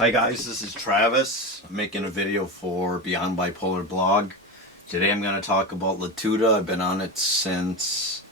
Hi guys, this is Travis. I'm making a video for Beyond Bipolar blog. Today I'm going to talk about Latuda. I've been on it since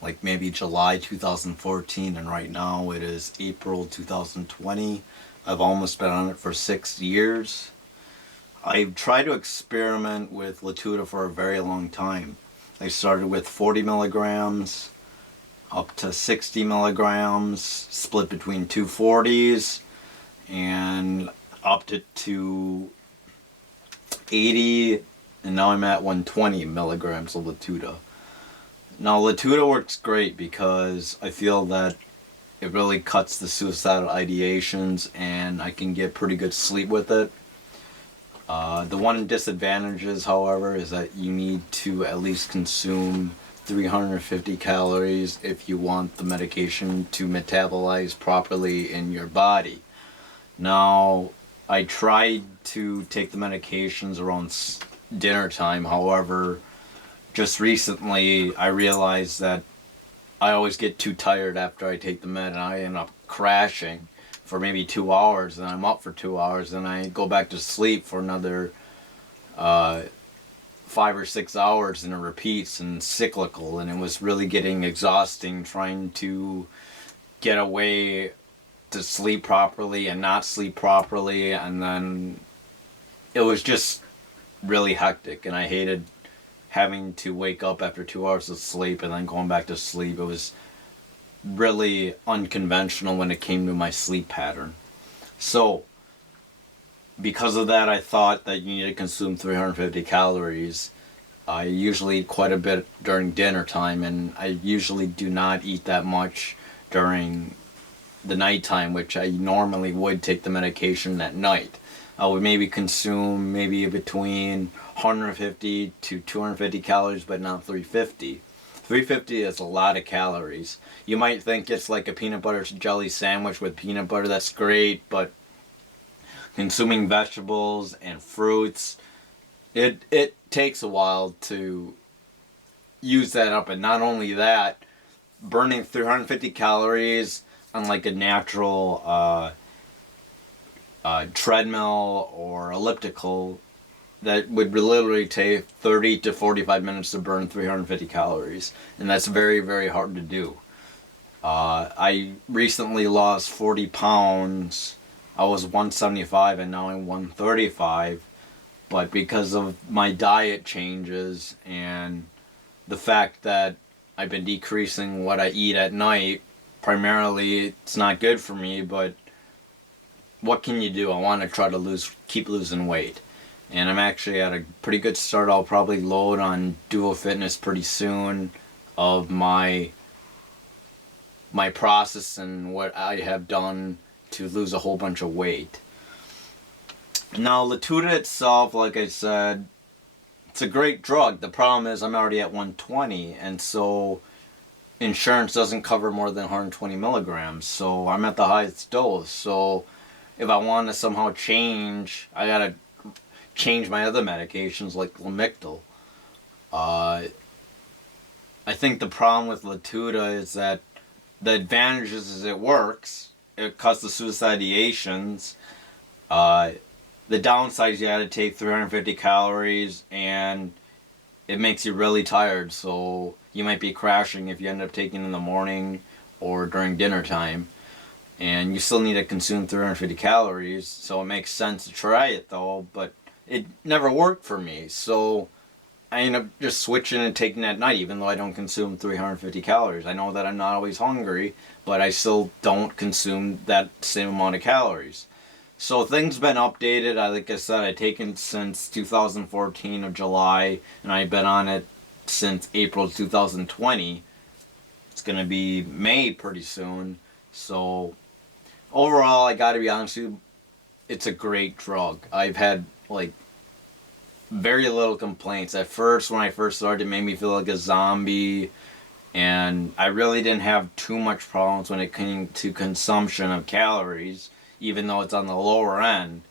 like maybe July 2014 and right now it is April 2020. I've almost been on it for 6 years. I've tried to experiment with Latuda for a very long time. I started with 40 milligrams up to 60 milligrams, split between two 40s, and upped it to 80, and now I'm at 120 milligrams of Latuda. Now Latuda works great because I feel that it really cuts the suicidal ideations and I can get pretty good sleep with it. The one disadvantage, however, is that you need to at least consume 350 calories if you want the medication to metabolize properly in your body. Now, I tried to take the medications around dinner time. However, just recently I realized that I always get too tired after I take the med and I end up crashing for maybe 2 hours, and I'm up for 2 hours, and I go back to sleep for another 5 or 6 hours, and it repeats and cyclical, and it was really getting exhausting trying to get away to sleep properly and not sleep properly, and then it was just really hectic, and I hated having to wake up after 2 hours of sleep and then going back to sleep. It was really unconventional when it came to my sleep pattern. So because of that, I thought that you need to consume 350 calories. I usually eat quite a bit during dinner time, and I usually do not eat that much during the nighttime, which I normally would take the medication at night. I would maybe consume between 150 to 250 calories, but not 350. 350 is a lot of calories. You might think it's like a peanut butter jelly sandwich with peanut butter. That's great, but consuming vegetables and fruits, it takes a while to use that up. And not only that, burning 350 calories on like a natural treadmill or elliptical, that would literally take 30 to 45 minutes to burn 350 calories, and that's very, very hard to do. I recently lost 40 pounds. I was 175 and now I'm 135, but because of my diet changes and the fact that I've been decreasing what I eat at night, primarily it's not good for me, but what can you do? I want to try to keep losing weight. And I'm actually at a pretty good start. I'll probably load on Duo Fitness pretty soon of my process and what I have done to lose a whole bunch of weight. Now, Latuda itself, like I said, it's a great drug. The problem is I'm already at 120, and so insurance doesn't cover more than 120 milligrams. So I'm at the highest dose. So if I want to somehow change, I gotta change my other medications like Lamictal. I think the problem with Latuda is that the advantages is it works. It cuts the suicide ideations. The downside is you gotta take 350 calories and it makes you really tired. So you might be crashing if you end up taking it in the morning or during dinner time. And you still need to consume 350 calories, so it makes sense to try it though, but it never worked for me. So I end up just switching and taking it at night, even though I don't consume 350 calories. I know that I'm not always hungry, but I still don't consume that same amount of calories. So things been updated. Like I said, I've taken it since 2014 of July, and I've been on it since April 2020. It's going to be May pretty soon. So overall, I gotta be honest with you, it's a great drug. I've had like very little complaints. At first, when I first started, it made me feel like a zombie, and I really didn't have too much problems when it came to consumption of calories, even though it's on the lower end.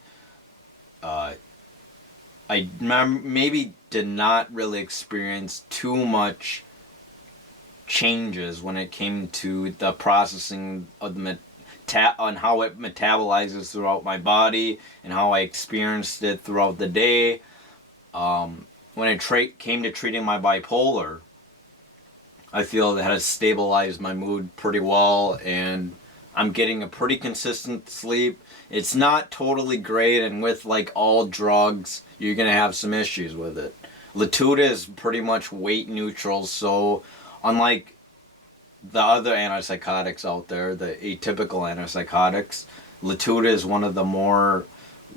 I maybe did not really experience too much changes when it came to the processing of the on how it metabolizes throughout my body and how I experienced it throughout the day. When it came to treating my bipolar, I feel that has stabilized my mood pretty well, and I'm getting a pretty consistent sleep. It's not totally great, and with like all drugs, you're gonna have some issues with it. Latuda is pretty much weight neutral, so unlike the other antipsychotics out there, the atypical antipsychotics, Latuda is one of the more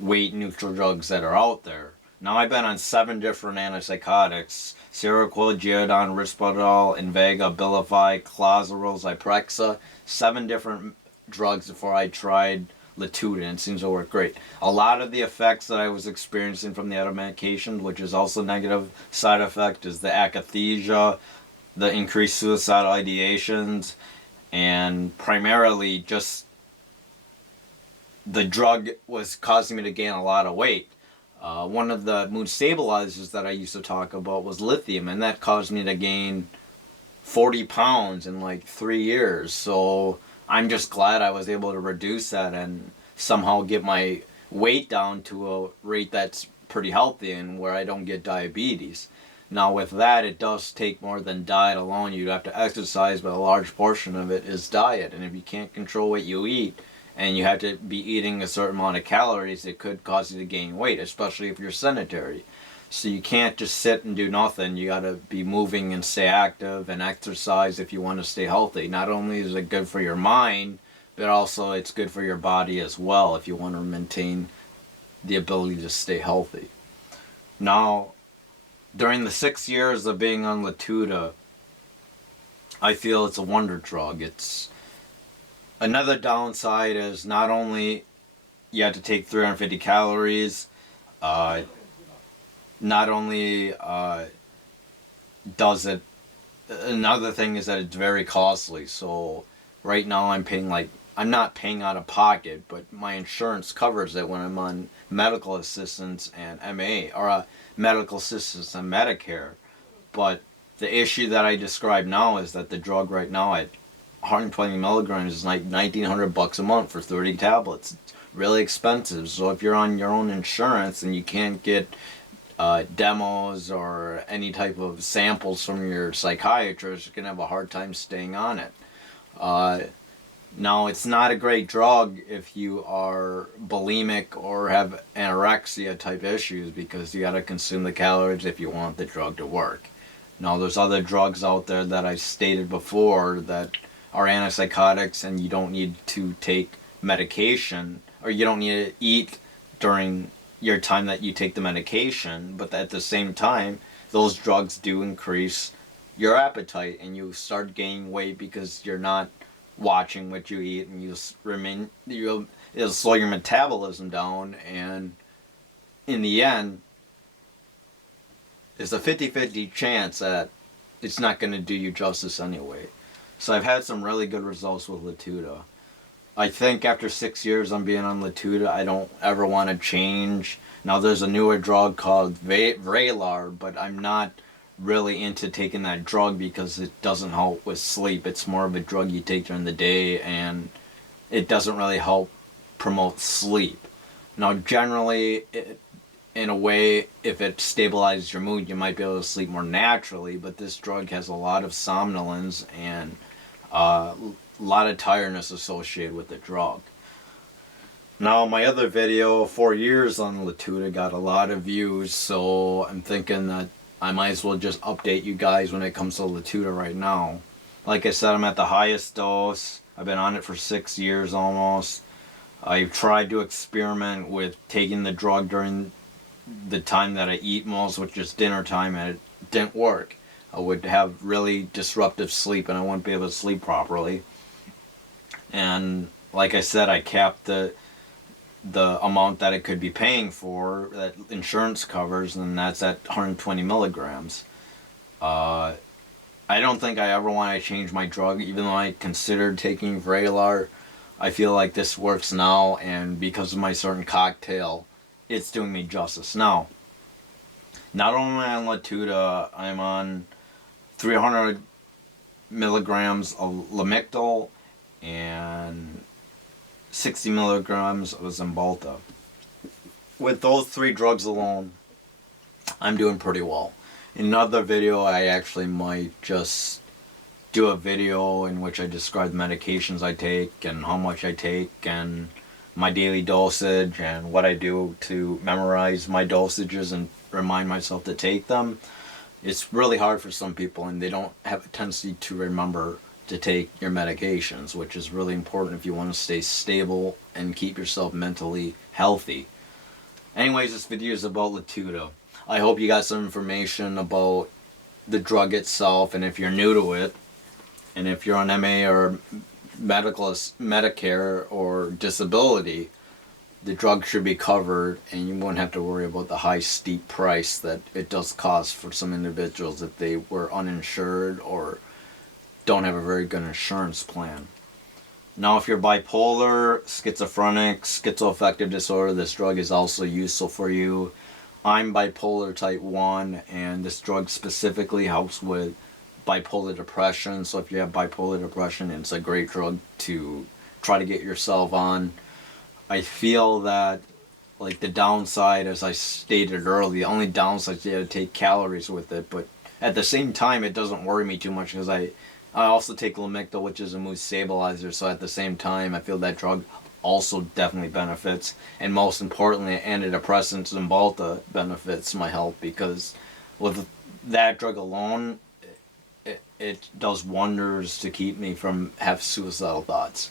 weight neutral drugs that are out there. Now I've been on 7 different antipsychotics: Seroquel, Geodon, Risperdal, Invega, Abilify, Clozaril, Zyprexa. 7 different drugs before I tried Latuda, and it seems to work great. A lot of the effects that I was experiencing from the other medication, which is also negative side effect, is the akathisia, the increased suicidal ideations, and primarily just the drug was causing me to gain a lot of weight. One of the mood stabilizers that I used to talk about was Lithium, and that caused me to gain 40 pounds in like 3 years. So I'm just glad I was able to reduce that and somehow get my weight down to a rate that's pretty healthy and where I don't get diabetes. Now with that, it does take more than diet alone. You have to exercise, but a large portion of it is diet. And if you can't control what you eat, and you have to be eating a certain amount of calories, it could cause you to gain weight, especially if you're sedentary. So you can't just sit and do nothing. You got to be moving and stay active and exercise if you want to stay healthy. Not only is it good for your mind, but also it's good for your body as well if you want to maintain the ability to stay healthy. Now, during the 6 years of being on Latuda, I feel it's a wonder drug. It's another downside is not only you have to take 350 calories, not only does it, another thing is that it's very costly. So right now I'm not paying out of pocket, but my insurance covers it when I'm on medical assistance and MA, or medical assistance and Medicare. But the issue that I describe now is that the drug right now at 120 milligrams is like $1,900 a month for 30 tablets. It's really expensive. So if you're on your own insurance and you can't get demos or any type of samples from your psychiatrist, you're gonna have a hard time staying on it. Now, it's not a great drug if you are bulimic or have anorexia type issues, because you gotta consume the calories if you want the drug to work. Now, there's other drugs out there that I stated before that are antipsychotics, and you don't need to take medication, or you don't need to eat during your time that you take the medication, but at the same time, those drugs do increase your appetite, and you start gaining weight because you're not watching what you eat, and it'll slow your metabolism down, and in the end, there's a 50-50 chance that it's not going to do you justice anyway. So I've had some really good results with Latuda. I think after 6 years on being on Latuda, I don't ever want to change. Now there's a newer drug called Vraylar, but I'm not really into taking that drug because it doesn't help with sleep. It's more of a drug you take during the day, and it doesn't really help promote sleep. Now generally, in a way, if it stabilizes your mood, you might be able to sleep more naturally, but this drug has a lot of somnolence and a lot of tiredness associated with the drug. Now, my other video, 4 years on Latuda, got a lot of views, so I'm thinking that I might as well just update you guys when it comes to Latuda right now. Like I said, I'm at the highest dose. I've been on it for 6 years almost. I've tried to experiment with taking the drug during the time that I eat most, which is dinner time, and it didn't work. I would have really disruptive sleep, and I wouldn't be able to sleep properly. And like I said, I capped the amount that it could be paying for, that insurance covers, and that's at 120 milligrams. I don't think I ever want to change my drug, even though I considered taking Vraylar. I feel like this works now, and because of my certain cocktail, it's doing me justice. Now, not only on Latuda, I'm on 300 milligrams of Lamictal and 60 milligrams of Zymbalta. With those 3 drugs alone, I'm doing pretty well. In another video, I actually might just do a video in which I describe the medications I take and how much I take and my daily dosage and what I do to memorize my dosages and remind myself to take them. It's really hard for some people, and they don't have a tendency to remember to take your medications, which is really important if you want to stay stable and keep yourself mentally healthy. Anyways, this video is about Latuda. I hope you got some information about the drug itself, and if you're new to it, and if you're on MA or Medicare or disability, the drug should be covered, and you won't have to worry about the high, steep price that it does cost for some individuals if they were uninsured or don't have a very good insurance plan. Now, if you're bipolar, schizophrenic, schizoaffective disorder, this drug is also useful for you. I'm bipolar type 1, and this drug specifically helps with bipolar depression. So if you have bipolar depression, it's a great drug to try to get yourself on. I feel that, like, the downside, as I stated earlier, the only downside is you have to take calories with it, but at the same time, it doesn't worry me too much because I also take Lamictal, which is a mood stabilizer, so at the same time, I feel that drug also definitely benefits, and most importantly, antidepressants and Zymbalta benefits my health, because with that drug alone, it does wonders to keep me from having suicidal thoughts.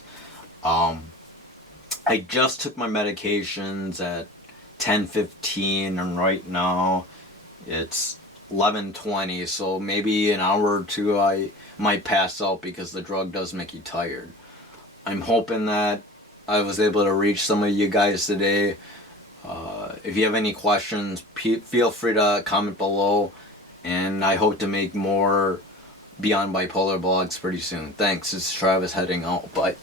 I just took my medications at 10:15, and right now it's 11:20, so maybe an hour or two I might pass out because the drug does make you tired. I'm hoping that I was able to reach some of you guys today. If you have any questions, feel free to comment below, and I hope to make more Beyond Bipolar blogs pretty soon. Thanks. This is Travis heading out. Bye.